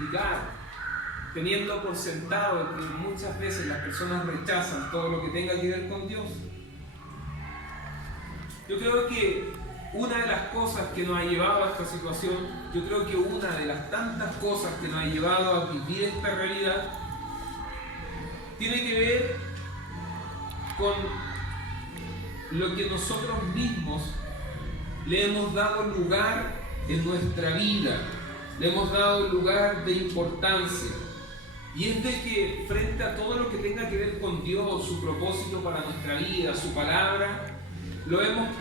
predicar, teniendo por sentado que muchas veces las personas rechazan todo lo que tenga que ver con Dios. Yo creo que una de las cosas que nos ha llevado a esta situación, yo creo que una de las tantas cosas que nos ha llevado a vivir esta realidad, tiene que ver con lo que nosotros mismos le hemos dado lugar en nuestra vida, le hemos dado lugar de importancia. Y es de que frente a todo lo que tenga que ver con Dios, su propósito para nuestra vida, su palabra, lo hemos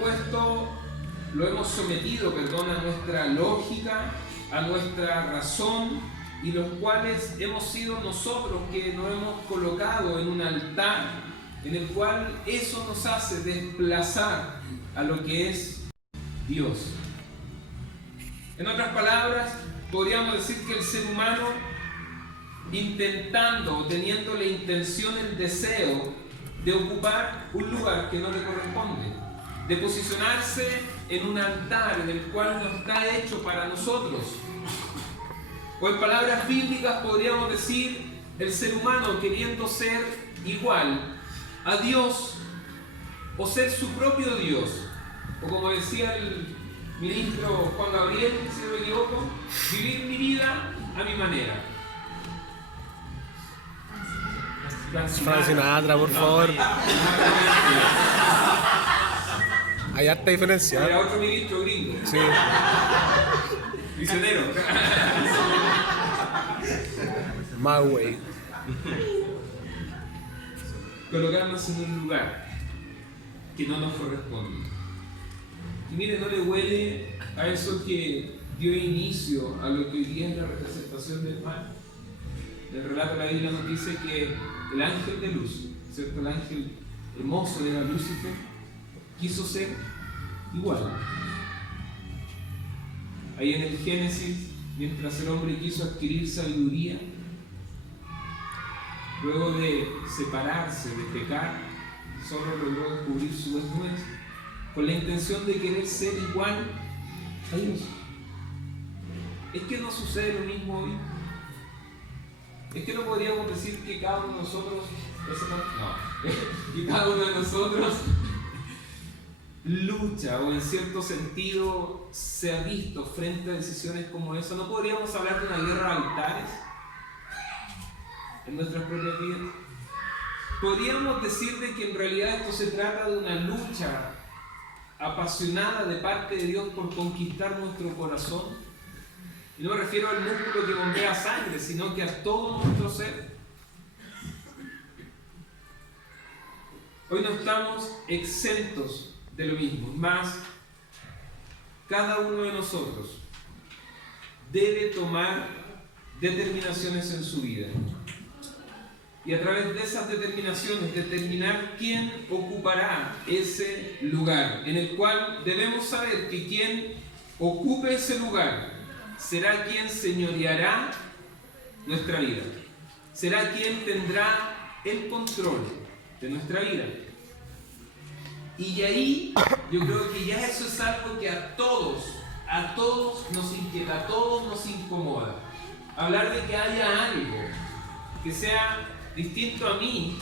sometido, a nuestra lógica, a nuestra razón, y los cuales hemos sido nosotros que nos hemos colocado en un altar en el cual eso nos hace desplazar a lo que es Dios. En otras palabras, podríamos decir que el ser humano, intentando o teniendo la intención, el deseo de ocupar un lugar que no le corresponde, de posicionarse en un altar en el cual no está hecho para nosotros. O en palabras bíblicas podríamos decir, el ser humano queriendo ser igual a Dios o ser su propio Dios, o como decía el ministro Juan Gabriel, si no me equivoco, vivir mi vida a mi manera. Frank Sinatra, por favor. Hay harta diferencia. Era otro ministro gringo. Sí. Misionero. My way. Colocarnos en un lugar que no nos corresponde. Y mire, no le huele a eso que dio inicio a lo que hoy día es la representación del mal. El relato de la Biblia nos dice que el ángel de luz, ¿cierto? El ángel hermoso era Lucifer, quiso ser igual. Ahí en el Génesis, mientras el hombre quiso adquirir sabiduría, luego de separarse, de pecar, solo logró descubrir su desnudez, con la intención de querer ser igual a Dios. ¿Es que no sucede lo mismo hoy? ¿Es que no podríamos decir que cada uno de nosotros, que cada uno de nosotros lucha o en cierto sentido se ha visto frente a decisiones como esa? ¿No podríamos hablar de una guerra de altares en nuestras propias vidas? ¿Podríamos decir de que en realidad esto se trata de una lucha apasionada de parte de Dios por conquistar nuestro corazón? Y no me refiero al músculo que bombea sangre, sino que a todo nuestro ser. Hoy no estamos exentos de lo mismo. Más, cada uno de nosotros debe tomar determinaciones en su vida. Y a través de esas determinaciones determinar quién ocupará ese lugar, en el cual debemos saber que quien ocupe ese lugar será quien señoreará nuestra vida, será quien tendrá el control de nuestra vida. Y ahí yo creo que ya eso es algo que a todos nos inquieta, a todos nos incomoda. Hablar de que haya algo que sea distinto a mí,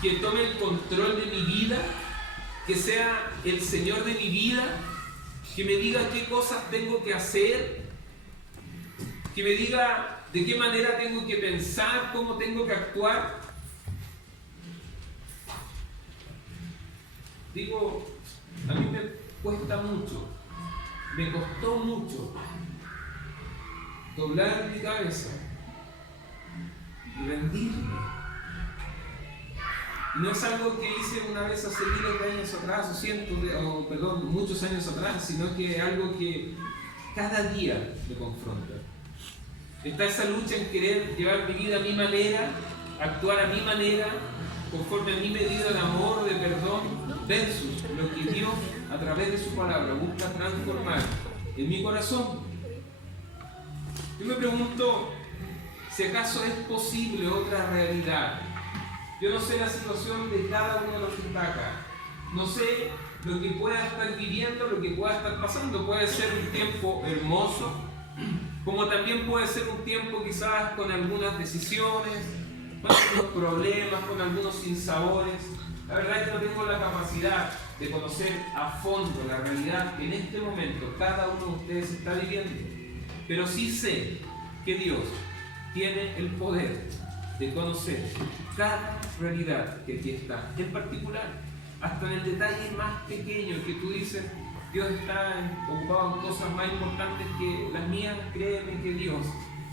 que tome el control de mi vida, que sea el Señor de mi vida, que me diga qué cosas tengo que hacer, que me diga de qué manera tengo que pensar, cómo tengo que actuar. Digo, a mí me cuesta mucho, me costó mucho doblar mi cabeza y rendirme. Y no es algo que hice una vez hace miles de años atrás, muchos años atrás, sino que es algo que cada día me confronta. Está esa lucha en querer llevar mi vida a mi manera, actuar a mi manera, conforme a mi medida de amor o de perdón, versus lo que Dios, a través de su palabra, busca transformar en mi corazón. Yo me pregunto si acaso es posible otra realidad. Yo no sé la situación de cada uno de los que está acá. No sé lo que pueda estar viviendo, lo que pueda estar pasando. Puede ser un tiempo hermoso, como también puede ser un tiempo quizás con algunas decisiones, con algunos problemas, con algunos sinsabores. La verdad es que no tengo la capacidad de conocer a fondo la realidad que en este momento cada uno de ustedes está viviendo, pero sí sé que Dios tiene el poder de conocer cada realidad que aquí está, en particular, hasta en el detalle más pequeño que tú dices, Dios está ocupado en cosas más importantes que las mías. Créeme que Dios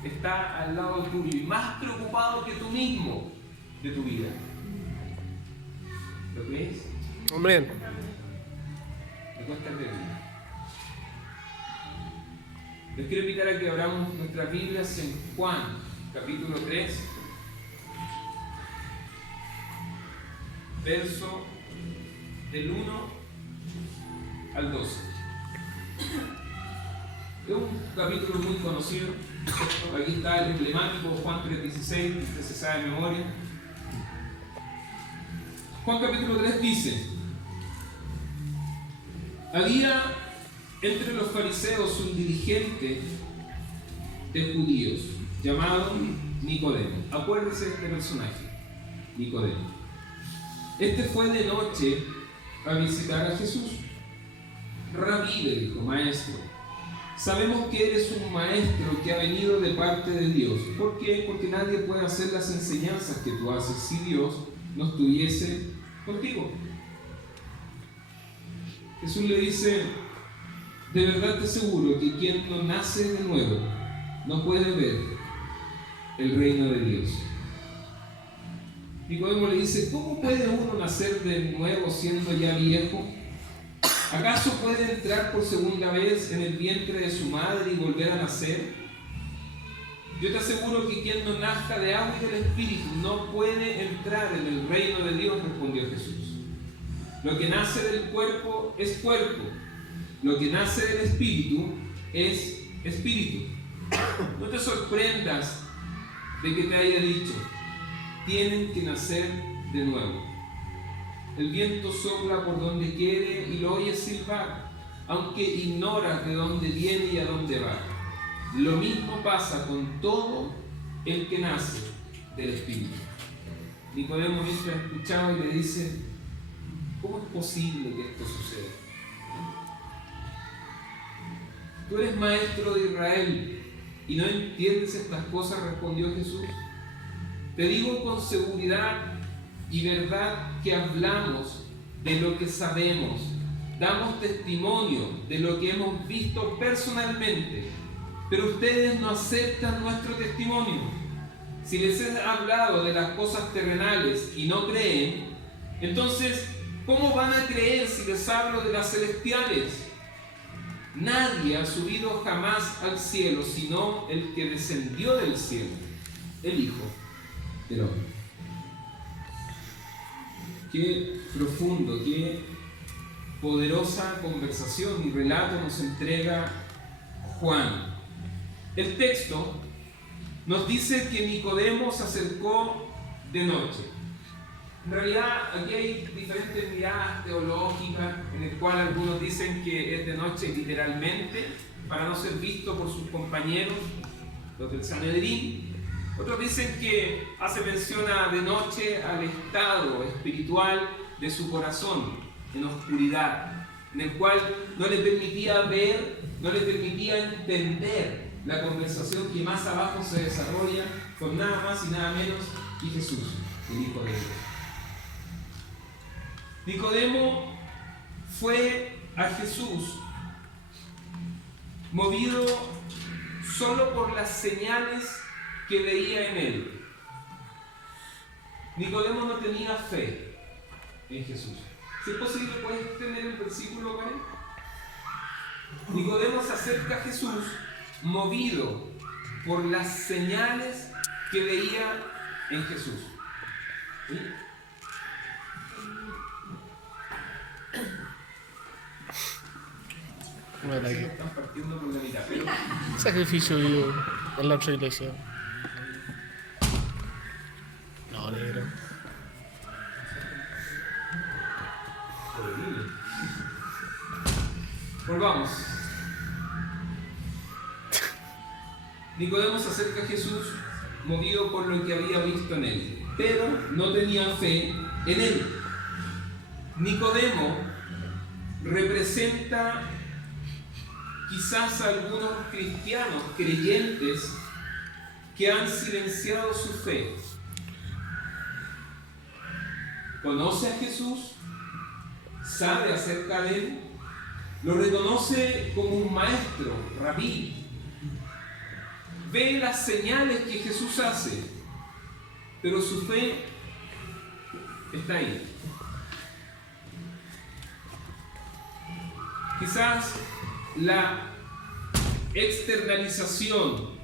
está al lado tuyo y más preocupado que tú mismo de tu vida. ¿Lo crees? Amén. Me cuesta creerlo. Les quiero invitar a que abramos nuestras Biblias en Juan, capítulo 3, verso del 1 al 12. Es un capítulo muy conocido. Aquí está el emblemático Juan 3:16, que usted se sabe de memoria. Juan capítulo 3 dice: había entre los fariseos un dirigente de judíos llamado Nicodemo. Acuérdese de este personaje, Nicodemo. Este fue de noche a visitar a Jesús. Rabí, le dijo: maestro, sabemos que eres un maestro que ha venido de parte de Dios. ¿Por qué? Porque nadie puede hacer las enseñanzas que tú haces si Dios no estuviese contigo. Jesús le dice: de verdad te aseguro que quien no nace de nuevo no puede ver el reino de Dios. Nicodemo le dice: ¿cómo puede uno nacer de nuevo siendo ya viejo? ¿Acaso puede entrar por segunda vez en el vientre de su madre y volver a nacer? Yo te aseguro que quien no nazca de agua y del Espíritu no puede entrar en el reino de Dios, respondió Jesús. Lo que nace del cuerpo es cuerpo, lo que nace del Espíritu es espíritu. No te sorprendas de que te haya dicho: tienen que nacer de nuevo. El viento sopla por donde quiere y lo oyes silbar, aunque ignoras de dónde viene y a dónde va. Lo mismo pasa con todo el que nace del Espíritu. Nicodemo mientras escuchaba y le dice: ¿cómo es posible que esto suceda? Tú eres maestro de Israel y no entiendes estas cosas, respondió Jesús. Te digo con seguridad y verdad que hablamos de lo que sabemos, damos testimonio de lo que hemos visto personalmente, pero ustedes no aceptan nuestro testimonio. Si les he hablado de las cosas terrenales y no creen, entonces, ¿cómo van a creer si les hablo de las celestiales? Nadie ha subido jamás al cielo sino el que descendió del cielo, el Hijo del Hombre. Qué profundo, qué poderosa conversación y relato nos entrega Juan. El texto nos dice que Nicodemo se acercó de noche. En realidad, aquí hay diferentes miradas teológicas, en el cual algunos dicen que es de noche literalmente, para no ser visto por sus compañeros, los del Sanedrín. Otros dicen que hace mención de noche al estado espiritual de su corazón, en oscuridad, en el cual no le permitía ver, no le permitía entender la conversación que más abajo se desarrolla con nada más y nada menos que Jesús, el Hijo de Dios. Nicodemo fue a Jesús movido solo por las señales que veía en él. Nicodemo no tenía fe en Jesús. Si es posible, ¿puedes tener el versículo, Karen? Nicodemo se acerca a Jesús movido por las señales que veía en Jesús. ¿Sí? Bueno, aquí. Están partiendo por la mitad, pero Sacrificio vivo en la otra iglesia. No, negro. volvamos. Nicodemo se acerca a Jesús movido por lo que había visto en él, pero no tenía fe en él. Nicodemo representa quizás a algunos cristianos creyentes que han silenciado su fe. Conoce a Jesús, sabe acerca de él, lo reconoce como un maestro, rabí. Ve las señales que Jesús hace, pero su fe está ahí. Quizás la externalización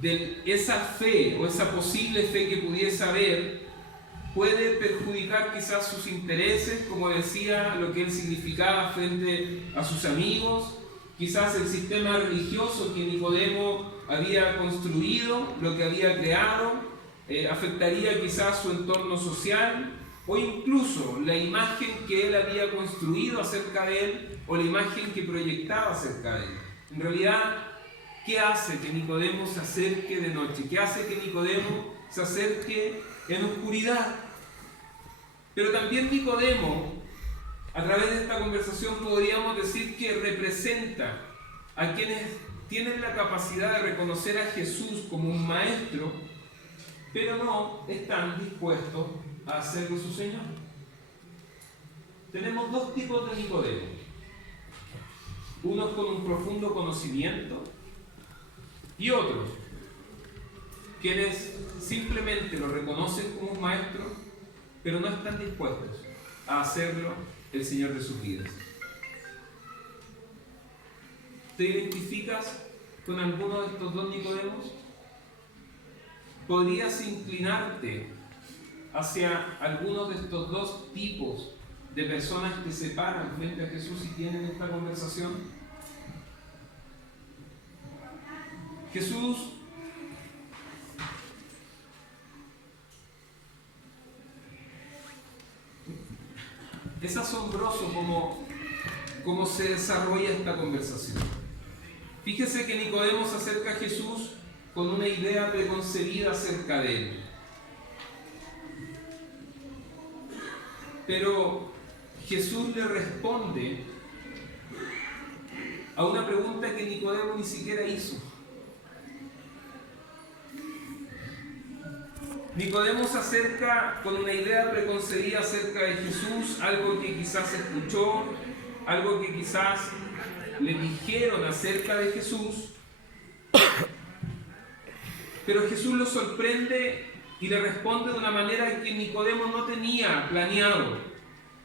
de esa fe o esa posible fe que pudiese haber puede perjudicar quizás sus intereses, como decía, lo que él significaba frente a sus amigos. Quizás el sistema religioso que Nicodemo había construido, lo que había creado, afectaría quizás su entorno social, o incluso la imagen que él había construido acerca de él, o la imagen que proyectaba acerca de él. En realidad, ¿qué hace que Nicodemo se acerque de noche? ¿Qué hace que Nicodemo se acerque en oscuridad? Pero también Nicodemo, a través de esta conversación, podríamos decir que representa a quienes tienen la capacidad de reconocer a Jesús como un maestro, pero no están dispuestos a hacerlo su Señor. Tenemos dos tipos de Nicodemo. Unos con un profundo conocimiento y otros quienes simplemente lo reconocen como un maestro, pero no están dispuestos a hacerlo el Señor de sus vidas. ¿Te identificas con alguno de estos dos Nicodemos? ¿Podrías inclinarte hacia alguno de estos dos tipos de personas que se paran frente a Jesús y tienen esta conversación? Jesús es asombroso cómo se desarrolla esta conversación. Fíjese que Nicodemo se acerca a Jesús con una idea preconcebida acerca de él. Pero Jesús le responde a una pregunta que Nicodemo ni siquiera hizo. Nicodemo se acerca con una idea preconcebida acerca de Jesús, algo que quizás escuchó, algo que quizás le dijeron acerca de Jesús. Pero Jesús lo sorprende y le responde de una manera que Nicodemo no tenía planeado.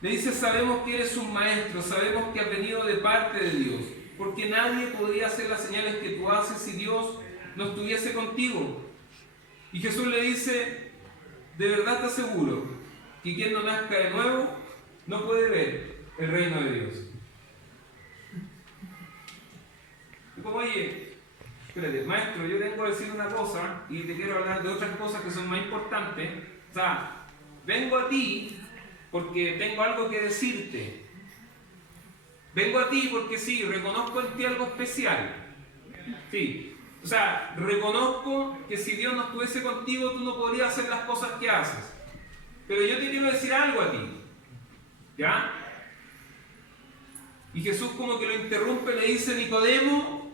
Le dice: sabemos que eres un maestro, sabemos que has venido de parte de Dios, porque nadie podría hacer las señales que tú haces si Dios no estuviese contigo. Y Jesús le dice: ¿de verdad te aseguro que quien no nazca de nuevo no puede ver el reino de Dios? Y como, oye, espérate, maestro, yo vengo a decir una cosa y te quiero hablar de otras cosas que son más importantes. O sea, vengo a ti porque tengo algo que decirte. Vengo a ti porque sí, reconozco en ti algo especial. Sí. O sea, reconozco que si Dios no estuviese contigo, tú no podrías hacer las cosas que haces. Pero yo te quiero decir algo a ti. ¿Ya? Y Jesús como que lo interrumpe, le dice: Nicodemo,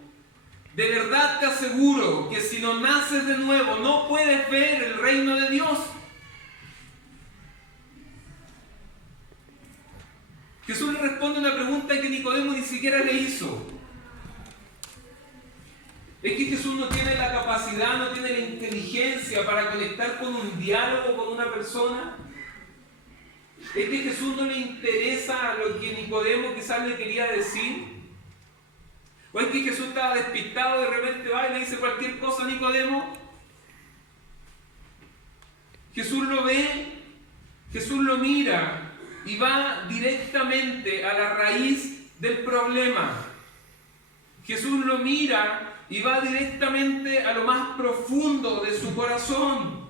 de verdad te aseguro que si no naces de nuevo, no puedes ver el reino de Dios. Jesús le responde una pregunta que Nicodemo ni siquiera le hizo. Es que Jesús no tiene la capacidad, no tiene la inteligencia para conectar con un diálogo con una persona. Es que Jesús no le interesa lo que Nicodemo quizás le quería decir. O es que Jesús estaba despistado y de repente va y le dice cualquier cosa a Nicodemo. Jesús lo ve, Jesús lo mira y va directamente a la raíz del problema. Jesús lo mira y va directamente a lo más profundo de su corazón.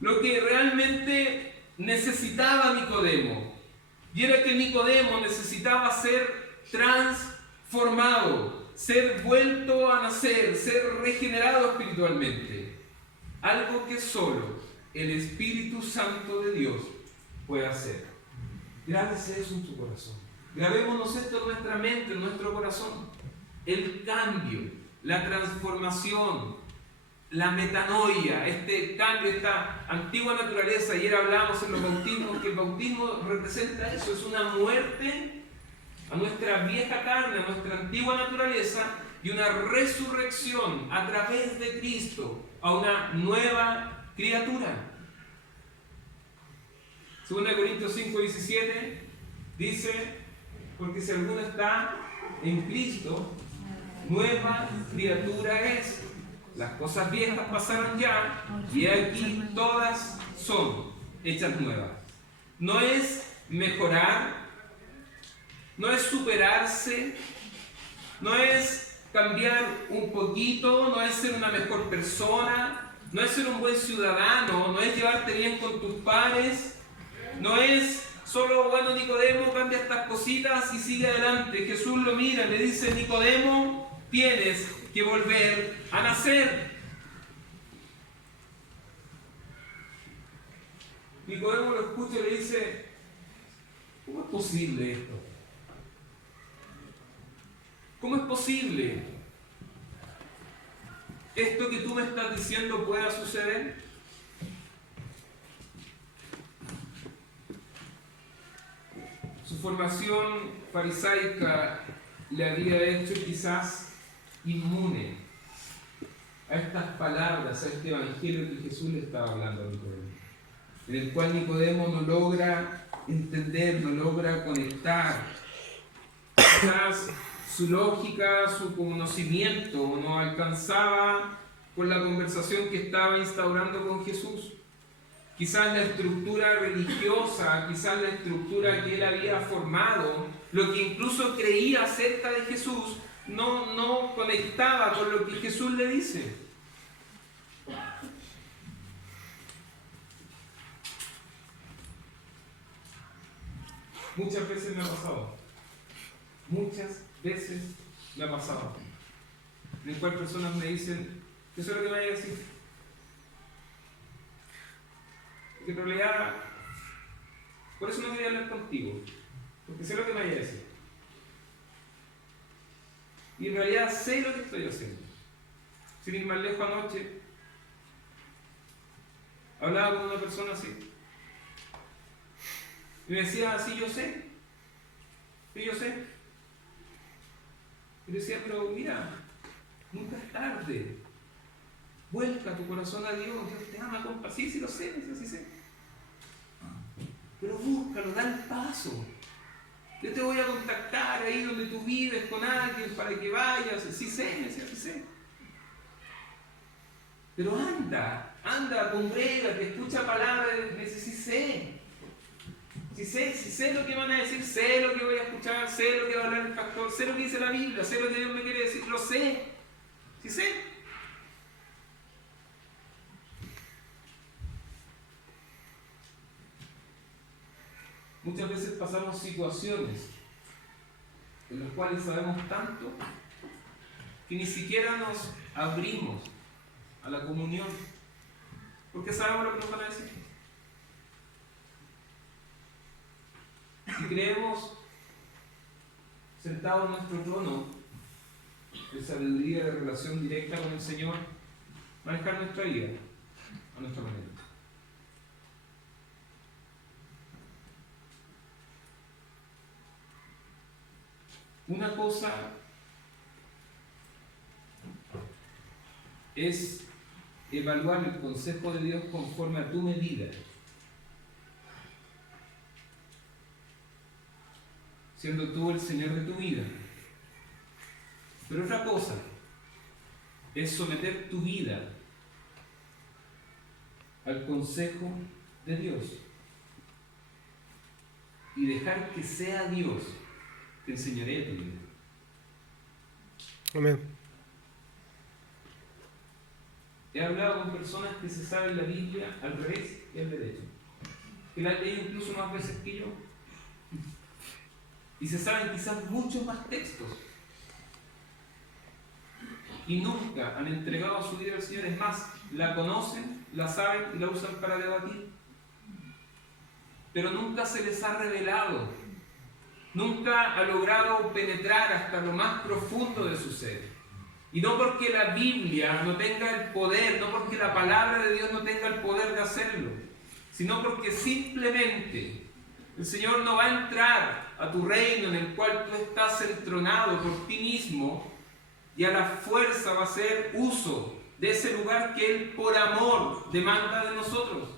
Lo que realmente necesitaba Nicodemo. Y era que Nicodemo necesitaba ser transformado, ser vuelto a nacer, ser regenerado espiritualmente. Algo que solo el Espíritu Santo de Dios puede hacer. Grábese eso en tu corazón. Grabémonos esto en nuestra mente, en nuestro corazón. El cambio, la transformación, la metanoia, este cambio, esta antigua naturaleza. Ayer hablamos en los bautismos que el bautismo representa eso, es una muerte a nuestra vieja carne, a nuestra antigua naturaleza, y una resurrección a través de Cristo a una nueva criatura. 2 Corintios 5:17 dice: porque si alguno está en Cristo, nueva criatura es. Las cosas viejas pasaron ya, y aquí todas son hechas nuevas. No es mejorar, no es superarse, no es cambiar un poquito, no es ser una mejor persona, no es ser un buen ciudadano, no es llevarte bien con tus pares, no es solo, bueno, Nicodemo, cambia estas cositas y sigue adelante. Jesús lo mira y le dice: Nicodemo, tienes que volver a nacer. Nicodemo lo escucha y le dice: ¿cómo es posible esto? ¿Cómo es posible esto que tú me estás diciendo pueda suceder? Su formación farisaica le había hecho quizás inmune a estas palabras, a este evangelio que Jesús le estaba hablando a Nicodemo, en el cual Nicodemo no logra entender, no logra conectar. Quizás su lógica, su conocimiento no alcanzaba con la conversación que estaba instaurando con Jesús. Quizás la estructura religiosa, quizás la estructura que él había formado, lo que incluso creía acerca de Jesús, no conectaba con lo que Jesús le dice. Muchas veces me ha pasado. Muchas veces me ha pasado. En el cual personas me dicen: ¿qué es lo que me vaya a decir? Que en realidad, por eso no quería hablar contigo, porque sé lo que me vaya a decir. Y en realidad sé lo que estoy haciendo. Sin ir más lejos, anoche hablaba con una persona así. Y me decía: sí, yo sé. Sí, yo sé. Y decía: pero mira, nunca es tarde. Vuelca tu corazón a Dios. Dios te ama, compa. Sí, lo sé, sí sé. Pero búscalo, da el paso. Yo te voy a contactar ahí donde tú vives con alguien para que vayas. Sí sé. Pero anda, congrégate, escucha palabras. Me dice: sí sé lo que van a decir, sé lo que voy a escuchar, sé lo que va a hablar el pastor, sé lo que dice la Biblia, sé lo que Dios me quiere decir, lo sé. Sí sé. Muchas veces pasamos situaciones en las cuales sabemos tanto que ni siquiera nos abrimos a la comunión, porque sabemos lo que nos van a decir. Y creemos, sentados en nuestro trono de sabiduría, de relación directa con el Señor, manejar nuestra vida a nuestra manera. Una cosa es evaluar el consejo de Dios conforme a tu medida, siendo tú el Señor de tu vida. Pero otra cosa es someter tu vida al consejo de Dios y dejar que sea Dios que enseñaré tu vida. Amén. He hablado con personas que se saben la Biblia al revés y al derecho, que la han leído incluso más veces que yo, y se saben quizás muchos más textos, y nunca han entregado su vida al Señor. Es más, la conocen, la saben y la usan para debatir. Pero nunca se les ha revelado, nunca ha logrado penetrar hasta lo más profundo de su ser. Y no porque la Biblia no tenga el poder, no porque la palabra de Dios no tenga el poder de hacerlo, sino porque simplemente el Señor no va a entrar a tu reino en el cual tú estás entronado por ti mismo y a la fuerza va a hacer uso de ese lugar que Él por amor demanda de nosotros.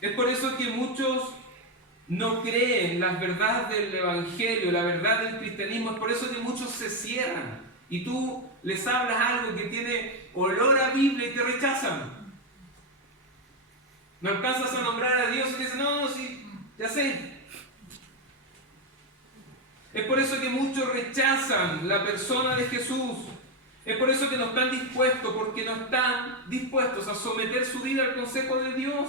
Es por eso que muchos no creen las verdades del Evangelio, la verdad del cristianismo. Es por eso que muchos se cierran y tú les hablas algo que tiene olor a Biblia y te rechazan. No alcanzas a nombrar a Dios y dices, no, sí, ya sé. Es por eso que muchos rechazan la persona de Jesús. Es por eso que no están dispuestos, porque no están dispuestos a someter su vida al consejo de Dios.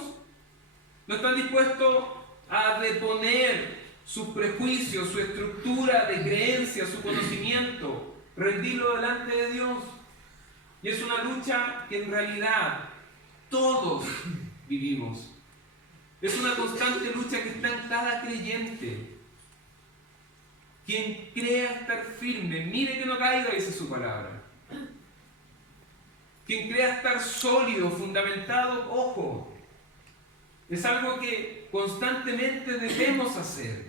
No están dispuestos a deponer sus prejuicios, su estructura de creencias, su conocimiento, rendirlo delante de Dios. Y es una lucha que en realidad todos vivimos. Es una constante lucha que está en cada creyente. Quien crea estar firme, mire que no caiga, dice su palabra. Quien crea estar sólido, fundamentado, ojo. Es algo que constantemente debemos hacer.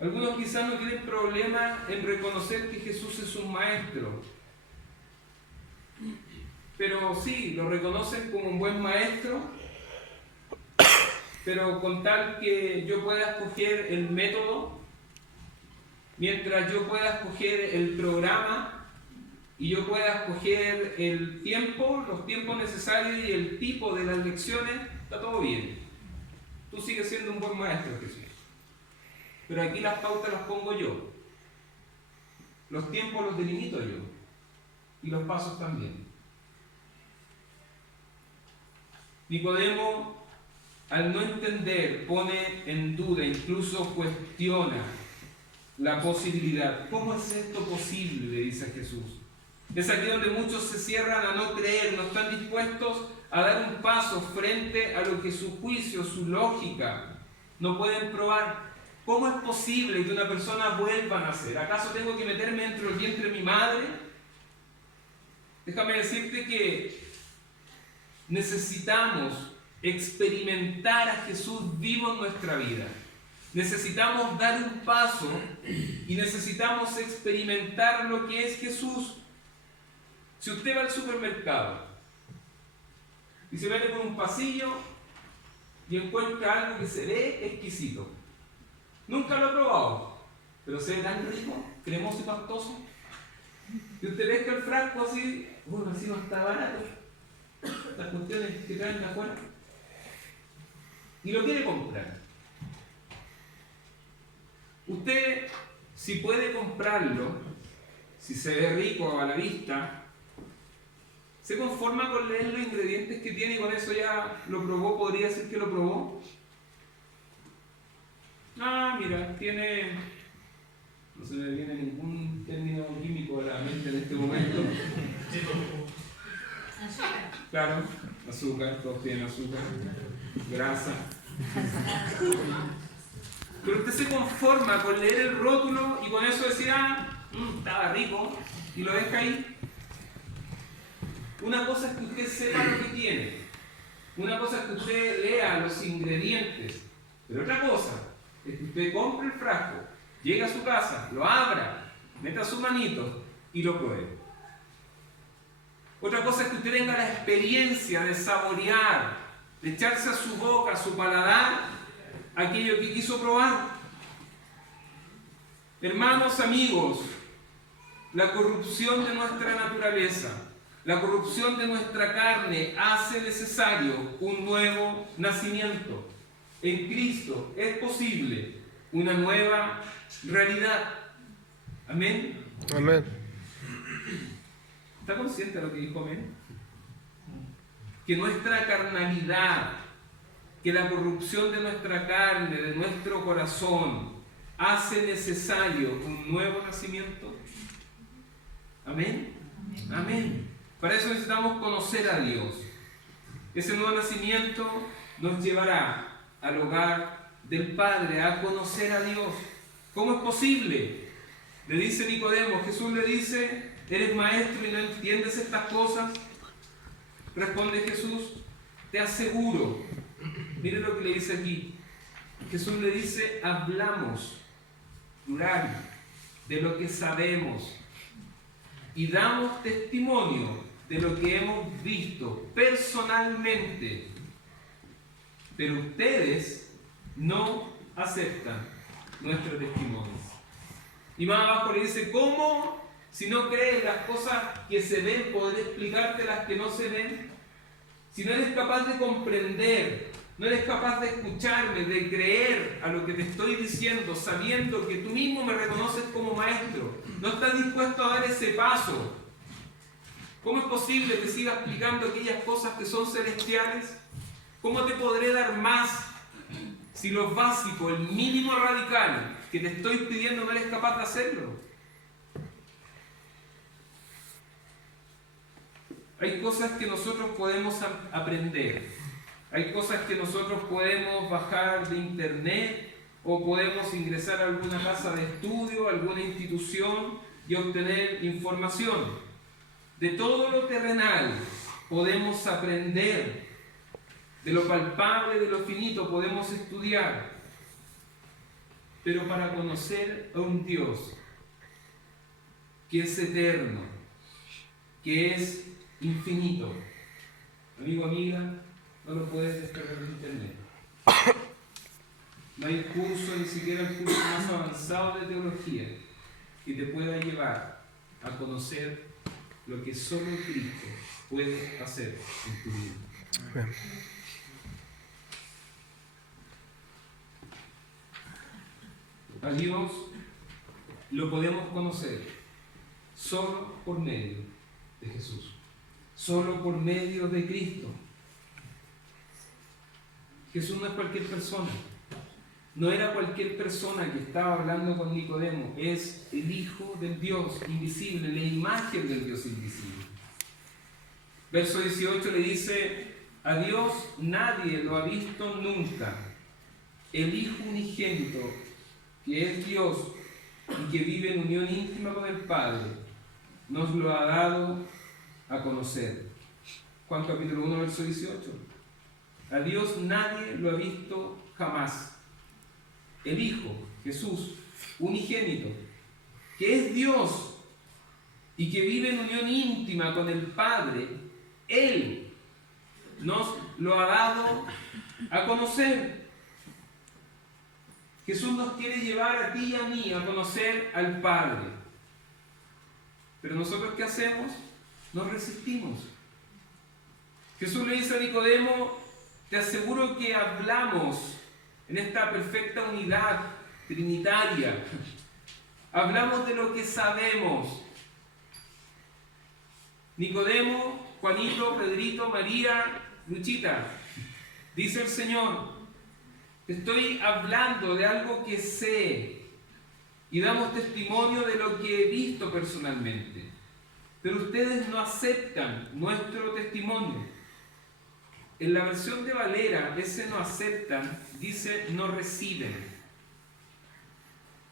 Algunos quizás no tienen problema en reconocer que Jesús es un maestro. Pero sí, lo reconocen como un buen maestro, pero con tal que yo pueda escoger el método, mientras yo pueda escoger el programa, y yo pueda escoger el tiempo, los tiempos necesarios y el tipo de las lecciones, está todo bien. Tú sigues siendo un buen maestro, Jesús. Pero aquí las pautas las pongo yo. Los tiempos los delimito yo. Y los pasos también. Nicodemo, al no entender, pone en duda, incluso cuestiona la posibilidad. ¿Cómo es esto posible?, le dice a Jesús. Es aquí donde muchos se cierran a no creer, no están dispuestos a dar un paso frente a lo que su juicio, su lógica no pueden probar. ¿Cómo es posible que una persona vuelva a nacer? ¿Acaso tengo que meterme dentro del vientre de mi madre? Déjame decirte que necesitamos experimentar a Jesús vivo en nuestra vida. Necesitamos dar un paso y necesitamos experimentar lo que es Jesús. Si usted va al supermercado y se mete por un pasillo y encuentra algo que se ve exquisito, nunca lo he probado, pero se ve tan rico, cremoso y pastoso, y usted ve que el frasco así, bueno, así no está barato, las cuestiones que traen de afuera, y lo quiere comprar. Usted, si puede comprarlo, si se ve rico a la vista, ¿se conforma con leer los ingredientes que tiene y con eso ya lo probó? ¿Podría decir que lo probó? Ah, mira, tiene... No se me viene ningún término químico a la mente en este momento. Azúcar. Claro, azúcar, todos tienen azúcar, grasa. Pero usted se conforma con leer el rótulo y con eso decir, estaba rico, y lo deja ahí. Una cosa es que usted sepa lo que tiene, una cosa es que usted lea los ingredientes, pero otra cosa es que usted compre el frasco, llegue a su casa, lo abra, meta su manito y lo pruebe. Otra cosa es que usted tenga la experiencia de saborear, de echarse a su boca, a su paladar, aquello que quiso probar. Hermanos, amigos, la corrupción de nuestra naturaleza, la corrupción de nuestra carne hace necesario un nuevo nacimiento. En Cristo es posible una nueva realidad. Amén. Amén. ¿Está consciente de lo que dijo amén? que nuestra carnalidad, que la corrupción de nuestra carne, de nuestro corazón, hace necesario un nuevo nacimiento? ¿Amén? Amén. Para eso necesitamos conocer a Dios. Ese nuevo nacimiento nos llevará al hogar del Padre, a conocer a Dios. ¿Cómo es posible? Le dice Nicodemo, Jesús le dice, ¿eres maestro y no entiendes estas cosas? Responde Jesús, te aseguro. Mire lo que le dice aquí. Jesús le dice, hablamos, plural, de lo que sabemos y damos testimonio de lo que hemos visto personalmente, pero ustedes no aceptan nuestro testimonio. Y más abajo le dice, ¿cómo? Si no crees las cosas que se ven, podré explicarte las que no se ven. Si no eres capaz de comprender, no eres capaz de escucharme, de creer a lo que te estoy diciendo, sabiendo que tú mismo me reconoces como maestro, no estás dispuesto a dar ese paso, ¿cómo es posible que siga explicando aquellas cosas que son celestiales? ¿Cómo te podré dar más si lo básico, el mínimo radical que te estoy pidiendo no eres capaz de hacerlo? Hay cosas que nosotros podemos aprender, hay cosas que nosotros podemos bajar de internet o podemos ingresar a alguna casa de estudio, alguna institución y obtener información. De todo lo terrenal podemos aprender, de lo palpable, de lo finito podemos estudiar, pero para conocer a un Dios que es eterno, que es infinito, amigo, amiga, no lo puedes descargar de internet. No hay curso, ni siquiera el curso más avanzado de teología, que te pueda llevar a conocer lo que solo Cristo puede hacer en tu vida. Amén. A Dios lo podemos conocer solo por medio de Jesús, solo por medio de Cristo. Jesús no es cualquier persona, no era cualquier persona que estaba hablando con Nicodemo, es el Hijo del Dios invisible, la imagen del Dios invisible. Verso 18 le dice, a Dios nadie lo ha visto nunca, el Hijo unigénito, que es Dios y que vive en unión íntima con el Padre, nos lo ha dado a conocer. Juan capítulo 1, verso 18. A Dios nadie lo ha visto jamás. El Hijo, Jesús, unigénito, que es Dios y que vive en unión íntima con el Padre, Él nos lo ha dado a conocer. Jesús nos quiere llevar a ti y a mí a conocer al Padre. Pero nosotros, ¿qué hacemos? Nos resistimos. Jesús le dice a Nicodemo, te aseguro que hablamos en esta perfecta unidad trinitaria. Hablamos de lo que sabemos. Nicodemo, Juanito, Pedrito, María, Luchita, dice el Señor, te estoy hablando de algo que sé y damos testimonio de lo que he visto personalmente, pero ustedes no aceptan nuestro testimonio. En la versión de Valera, ese no aceptan, dice no reciben.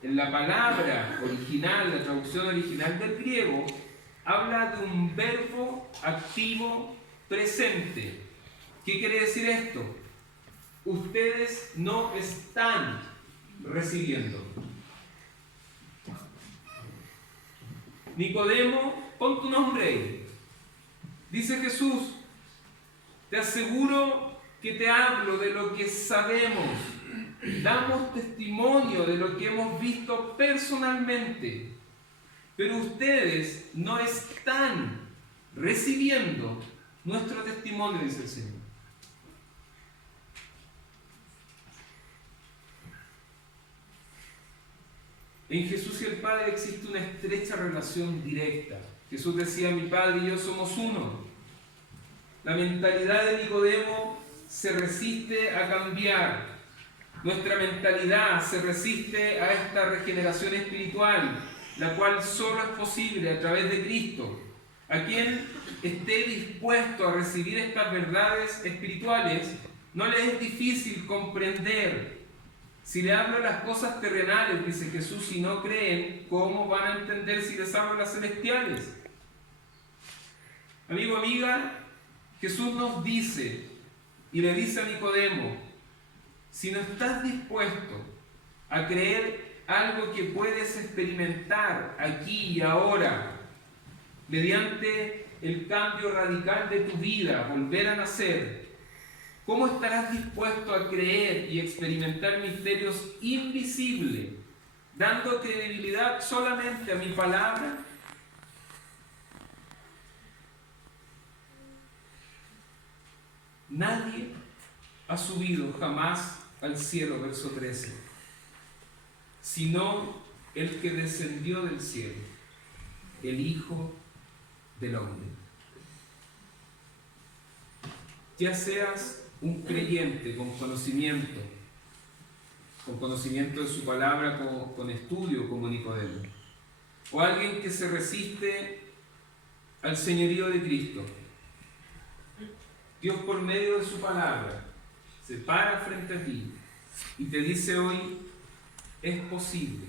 En la palabra original, la traducción original del griego, habla de un verbo activo presente. ¿Qué quiere decir esto? Ustedes no están recibiendo. Nicodemo, pon tu nombre ahí. Dice Jesús, te aseguro que te hablo de lo que sabemos. Damos testimonio de lo que hemos visto personalmente. Pero ustedes no están recibiendo nuestro testimonio, dice el Señor. En Jesús y el Padre existe una estrecha relación directa. Jesús decía, mi Padre y yo somos uno. La mentalidad de Nicodemo se resiste a cambiar. Nuestra mentalidad se resiste a esta regeneración espiritual, la cual solo es posible a través de Cristo. A quien esté dispuesto a recibir estas verdades espirituales, no le es difícil comprender. Si le hablo las cosas terrenales, dice Jesús, si no creen, ¿cómo van a entender si les hablo las celestiales? Amigo, amiga, Jesús nos dice, y le dice a Nicodemo, si no estás dispuesto a creer algo que puedes experimentar aquí y ahora, mediante el cambio radical de tu vida, volver a nacer, ¿cómo estarás dispuesto a creer y experimentar misterios invisibles, dando credibilidad solamente a mi palabra? Nadie ha subido jamás al cielo, verso 13, sino el que descendió del cielo, el Hijo del Hombre. Ya seas un creyente con conocimiento de su palabra, con estudio como Nicodemo, o alguien que se resiste al señorío de Cristo, Dios por medio de su palabra se para frente a ti y te dice hoy, es posible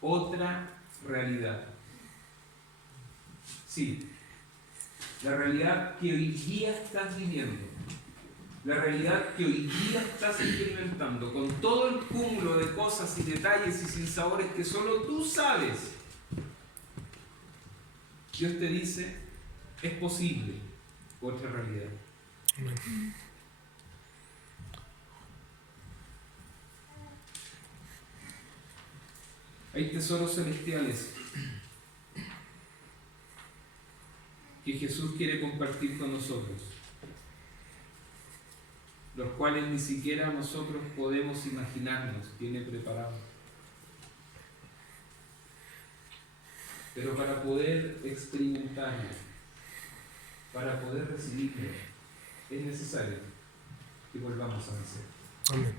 otra realidad. Sí, la realidad que hoy día estás viviendo, la realidad que hoy día estás experimentando, con todo el cúmulo de cosas y detalles y sinsabores que solo tú sabes, Dios te dice, es posible otra realidad. Amén. Hay tesoros celestiales que Jesús quiere compartir con nosotros, los cuales ni siquiera nosotros podemos imaginarnos, tiene preparado. Pero para poder experimentarlo, para poder recibirlo, es necesario que volvamos a nacer. Amén.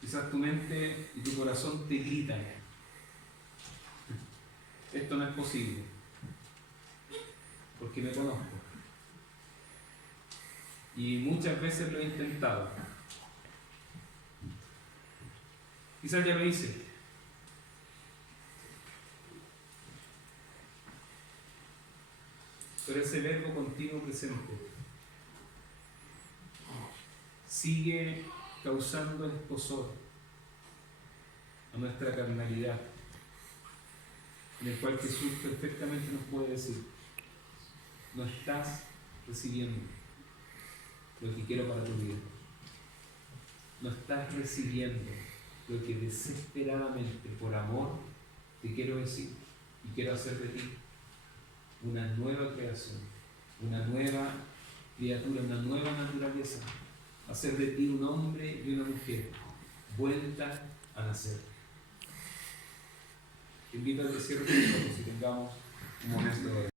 Quizás tu mente y tu corazón te gritan, esto no es posible, porque me conozco. Y muchas veces lo he intentado. Quizás ya lo hice. Pero ese verbo continuo presente sigue causando escozor a nuestra carnalidad, en el cual Jesús perfectamente nos puede decir, no estás recibiendo lo que quiero para tu vida, no estás recibiendo lo que desesperadamente por amor te quiero decir y quiero hacer de ti una nueva creación, una nueva criatura, una nueva naturaleza, hacer de ti un hombre y una mujer vuelta a nacer. Te invito a que cierres tus ojos y tengamos un momento de oración.